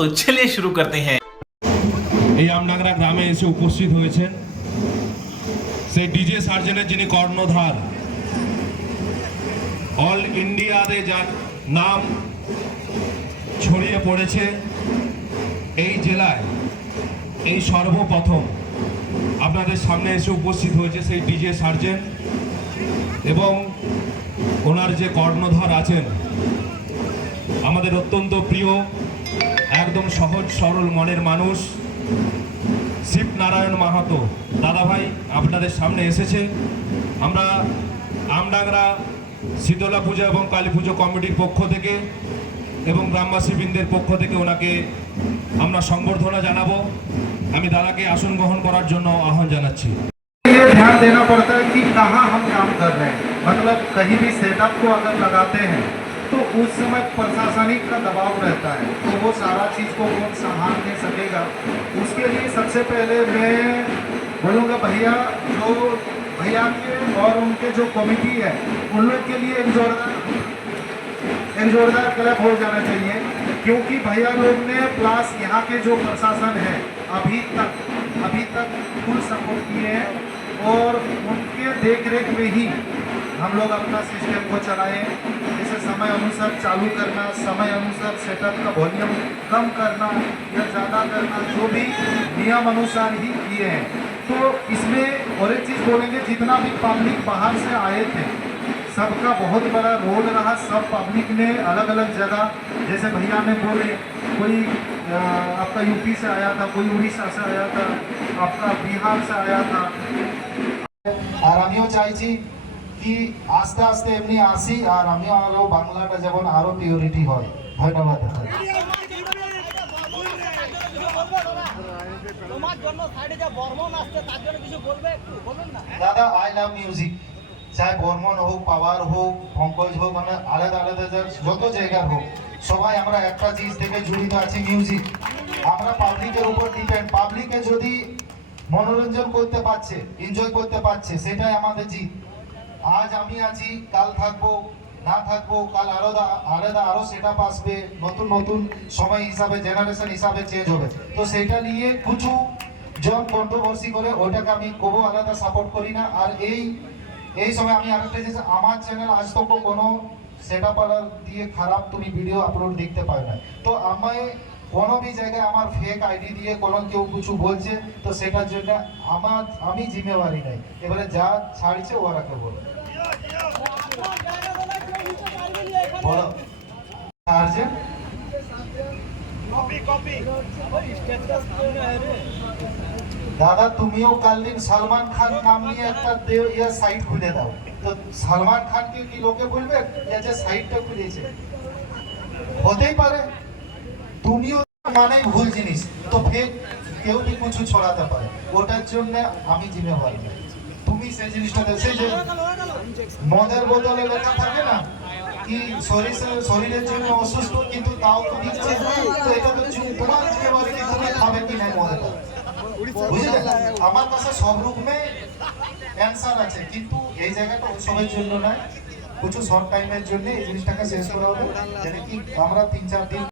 তো চলিয়ে শুরু করতে হ্যাঁ। এই আমডাংরা গ্রামে এসে উপস্থিত হয়েছেন। সেই ডিজে সার্জনের যিনি কর্ণধার, অল ইন্ডিয়াতে যার নাম ছড়িয়ে পড়েছে এই জেলায়, এই সর্বপ্রথম আপনাদের সামনে এসে উপস্থিত হয়েছে সেই ডিজে সার্জেন এবং ওনার যে কর্ণধার আছেন, আমাদের অত্যন্ত প্রিয় একদম সহজ সরল মনের মানুষ শিবনারায়ণ মাহাতো দাদাভাই আপনাদের সামনে এসেছে আমরা আমডাংরা শীতলা পূজা এবং কালী পুজো কমিটির পক্ষ থেকে এবং গ্রামবাসীবৃন্দের পক্ষ থেকে ওনাকে আমরা সংবর্ধনা জানাবো আমি দাদাকে আসন গ্রহণ করার জন্য আহ্বান জানাচ্ছি ये ध्यान देना पड़ता है कि कहाँ हम काम कर रहे हैं मतलब कहीं भी सेटअप को अगर लगाते हैं तो उस समय प्रशासनिक का दबाव रहता है तो वो सारा चीज़ को कौन संभाल नहीं सकेगा। उसके लिए सबसे पहले मैं बोलूँगा, भैया जो, भैया के और उनके जो कमेटी है उन लोग के लिए एक जोरदार जोरदार क्लब हो जाना चाहिए, क्योंकि भैया लोग ने प्लस यहाँ के जो प्रशासन है, अभी तक अभी तक फुल सपोर्ट किए हैं और उनके देख रेख में ही हम लोग अपना सिस्टम को चलाएँ। से समय अनुसार चालू करना समय अनुसार सेटअप का वॉल्यूम कम करना या ज़्यादा करना, जो भी नियम अनुसार ही किए हैं। तो इसमें और एक चीज़ बोलेंगे, जितना भी पब्लिक बाहर से आए थे, सबका बहुत बड़ा रोल रहा। सब पब्लिक ने अलग अलग जगह, जैसे भैया ने बोले, कोई आपका यूपी से आया था, कोई उड़ीसा से आया था, आपका बिहार से आया था। आरामियों चाहिए কি আস্তে আস্তে এমনি আসি আর আমিও আরও বাংলাটা যেমন আরও পিওরিটি হয়। ধন্যবাদ দাদা। আই লাভ মিউজিক চাই বর্মন হোক, পাওয়ার হোক, পঙ্কজ হোক মানে আলাদা আলাদা যত জায়গার হোক। সবাই আমরা একটা জিনিস থেকে জড়িত আছি মিউজিক আমরা পাবলিকের উপর ডিপেন্ড পাবলিকে যদি মনোরঞ্জন করতে পারছে এনজয় করতে পারছে, সেটাই আমাদের জিত। আজ আমি আছি, কাল থাকব, না থাকব, কাল আরও দা- আলাদা আরও সেটা আসবে, নতুন নতুন সময় হিসাবে জেনারেশন হিসাবে চেঞ্জ হবে। তো সেটা নিয়ে কিছু জন কন্ট্রোভার্সি করে ওইটাকে আমি কবো আলাদা সাপোর্ট করি না। আর এই এই সময় আমি আরেকটা জিনিস, আমার চ্যানেল আজ তক কোনো সেটা পালার দিয়ে খারাপ তুমি ভিডিও আপলোড দেখতে পাই না। তো আমায় কোনো বি জায়গায় আমার ফেক আইডি দিয়ে কোনো কেউ কিছু বলছে তো সেটার জন্য আমার আমি জিম্মেওয়ারি নাই। এবারে যা ছাড়ছে ওরাকে বলো বলো। ছাড়ছে? দাদা তুমিও কাল দিন সালমান খান নাম নিয়ে একটা দেও ইয়া সাইট খুলে দাও। তো সালমান খানকে কি লোকে বলবে? যে সাইটটা খুলেছে। হতেই পারে। তুমিও মানেই ভুল জিনিস। তো ফেক কেউ কি কিছু ছড়াতে পারে? ওটার জন্য আমি জিম্মেওয়ারি না তুমি সেই জিনিসটাতে সেই যে মদের বোতলে লেখা থাকে না কি শরীর শরীরের জন্য অসুস্থ কিন্তু তাও তো দিচ্ছে। তো এটা তো তোমার জিম্মেওয়ারি কি তুমি খাবে কি নাই মদটা? বুঝলে? আমার কাছে সব রকমে অ্যান্সার আছে, কিন্তু এই জায়গাটা উৎসবের জন্য নয়। কিছু শর্ট টাইমের জন্য এই জিনিসটাকে শেষ করা হবে। যেটা কি আমরা তিন চার দিন